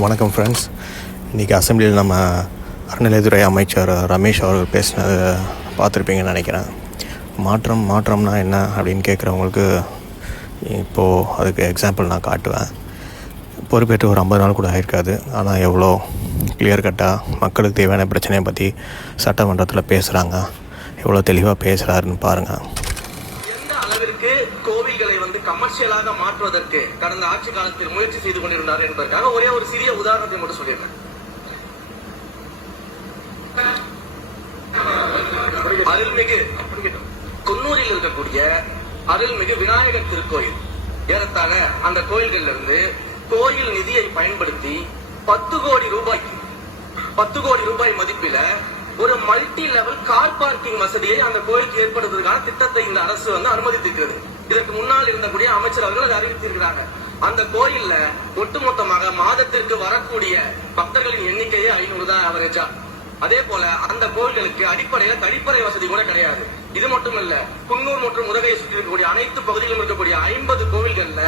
வணக்கம் ஃப்ரெண்ட்ஸ். இன்றைக்கி அசெம்பிளியில் நம்ம அறநிலையத்துறை அமைச்சர் ரமேஷ் அவர்கள் பேசினது பார்த்துருப்பீங்கன்னு நினைக்கிறேன். மாற்றம்னா என்ன அப்படின்னு கேட்குறவங்களுக்கு இப்போது அதுக்கு எக்ஸாம்பிள் நான் காட்டுவேன். பொறுப்பேற்று ஒரு 50 நாள் கூட ஆகிருக்காது. ஆனால் எவ்வளோ கிளியர் கட்டாக மக்களுக்கு தேவையான பிரச்சனையை பற்றி சட்டமன்றத்தில் பேசுகிறாங்க, எவ்வளோ தெளிவாக பேசுகிறாருன்னு பாருங்கள். கோவில்களை கமர்ஷியலாக மாற்றுவதற்கு கடந்த ஆட்சி காலத்தில் முயற்சி செய்து கொண்டிருந்தார் என்பதற்காக ஒரே ஒரு சிறிய உதாரணத்தை மட்டும் சொல்லியிருந்தேன். அருள்மிகு குன்னூரில் இருக்கக்கூடிய அருள்மிகு விநாயகர் திருக்கோயில், ஏறத்தாழ அந்த கோயில்கள்ல இருந்து கோயில் நிதியை பயன்படுத்தி 10 கோடி ரூபாய் மதிப்பில ஒரு மல்டி லெவல் கார் பார்க்கிங் வசதியை அந்த கோயிலுக்கு ஏற்படுத்துவதற்கான திட்டத்தை இந்த அரசு அனுமதித்திருக்கிறது. இதற்கு முன்னால் இருந்தக்கூடிய அமைச்சர் அவர்கள் அதை அறிவித்திருக்கிறாங்க. அந்த கோயில்ல ஒட்டுமொத்தமாக மாதத்திற்கு வரக்கூடிய பக்தர்களின் எண்ணிக்கையே 500 தான் ஆவரேஜா. அதே போல அந்த கோயில்களுக்கு அடிப்படையில கழிப்பறை வசதி கூட கிடையாது. இது மட்டும் இல்ல, குன்னூர் மற்றும் உதகையை சுற்றி இருக்கக்கூடிய அனைத்து பகுதிகளிலும் இருக்கக்கூடிய 50 கோவில்கள்ல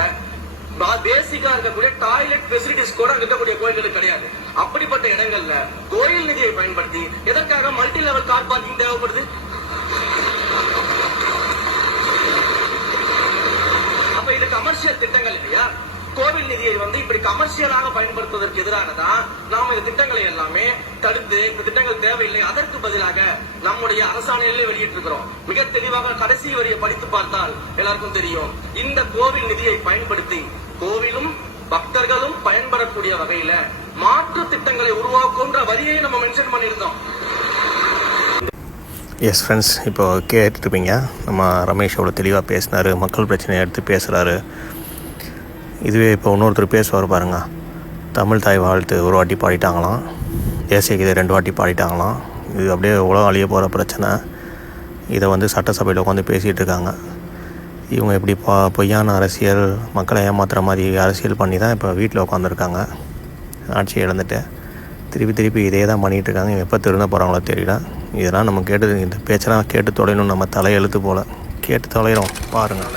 பேசிக்கா இருக்கக்கூடிய டாய்லெட் பெசிலிட்டிஸ் கூட இருக்கக்கூடிய கோயில்களுக்கு கிடையாது. அப்படிப்பட்ட இடங்கள்ல கோயில் நிதியை பயன்படுத்தி எதற்காக மல்டி லெவல் கார் பார்க்கிங் தேவைப்படுது? அப்ப இது கமர்ஷியல் திட்டங்கள் இல்லையா? கோவில் நிதியை இப்படி கமர்ஷியலாக பயன்படுத்துவதற்கு எதிராக தான் நாம இந்த திட்டங்களை எல்லாமே தடுத்து, இந்த திட்டங்கள் தேவையில்லை, அதற்கு பதிலாக நம்முடைய அரசாணையிலே வெளியிட்டு இருக்கிறோம். மிக தெளிவாக கடைசி வரியை படித்து பார்த்தால் எல்லாருக்கும் தெரியும். இந்த கோவில் நிதியை பயன்படுத்தி கோவிலும் பக்தர்களும் பயன்படக்கூடிய வகையில மாற்று திட்டங்களை உருவாக்கும்ன்ற வரியை நம்ம மென்ஷன் பண்ணியிருந்தோம். எஸ் ஃப்ரெண்ட்ஸ், இப்போ கேட்டுருப்பீங்க. நம்ம ரமேஷ் அவ்வளோ தெளிவாக பேசினார், மக்கள் பிரச்சனையை எடுத்து பேசுகிறாரு. இதுவே இப்போ இன்னொருத்தர் பேசுவார் பாருங்க. தமிழ் தாய் வாழ்த்து ஒரு வாட்டி பாடிட்டாங்களாம், தேசிய கீதை 2 வாட்டி பாடிட்டாங்களாம். இது அப்படியே உலகம் அழிய போகிற பிரச்சனை. இதை சட்டசபையில் உட்காந்து பேசிகிட்டு இருக்காங்க. இவங்க இப்படி பொய்யான அரசியல், மக்களை ஏமாத்துகிற மாதிரி அரசியல் பண்ணி தான் இப்போ வீட்டில் உட்காந்துருக்காங்க. ஆட்சியை இழந்துட்டு திருப்பி இதே தான் பண்ணிகிட்டு இருக்காங்க. இவங்க எப்போ திருந்த போகிறாங்களோ தெரியல. இதெல்லாம் நம்ம இந்த பேச்செல்லாம் கேட்டு தொலைணும். நம்ம தலையெழுத்து போல் கேட்டு தொலைகிறோம் பாருங்கள்.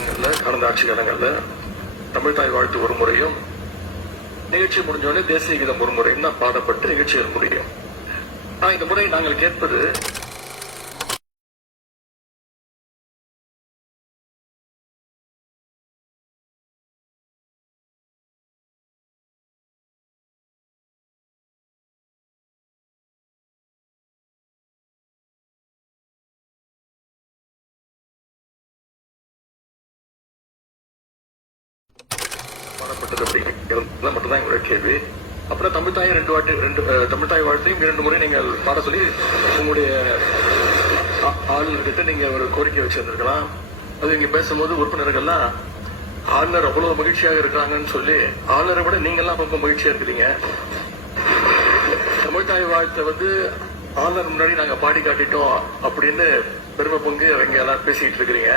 கடந்த ஆட்சி காலங்களில் தமிழ் தாய் வாழ்த்து ஒரு முறையும், நிகழ்ச்சி முடிஞ்சோடனே தேசிய கீதம் ஒரு முறையும் தான் பாடப்பட்டு நிகழ்ச்சிகள் முடியும். ஆனால் இந்த முறை நாங்கள் கேட்பது மட்டும்தான் எங்களுடைய கேள்வி. அப்புறம் தமிழ் தாயை 2 வாட்டி தமிழ் தாய் வாழ்த்தையும் 2 முறை நீங்கள் பாட சொல்லி உங்களுடைய ஆளுநர்கிட்ட நீங்க ஒரு கோரிக்கை வச்சிருந்திருக்கலாம். அது இங்க பேசும்போது உறுப்பினர்கள்லாம் ஆளுநர் அவ்வளவு மகிழ்ச்சியாக இருக்கிறாங்கன்னு சொல்லி, ஆளுநரை விட நீங்கெல்லாம் ரொம்ப மகிழ்ச்சியா இருக்கிறீங்க. தமிழ் தாய் வாழ்த்தை ஆளுநர் முன்னாடி நாங்க பாடி காட்டிட்டோம் அப்படின்னு பெருமை பொங்கு அவங்க எல்லாம் பேசிட்டு இருக்கிறீங்க.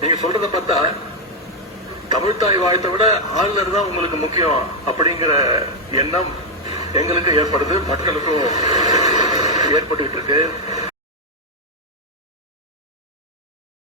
நீங்க சொல்றதை பார்த்தா தமிழ் தாய் வாழ்த்தை விட ஆளுநர் தான் உங்களுக்கு முக்கியம் அப்படிங்கிற எண்ணம் எங்களுக்கு ஏற்படுது, மக்களுக்கும் ஏற்பட்டு இருக்கு.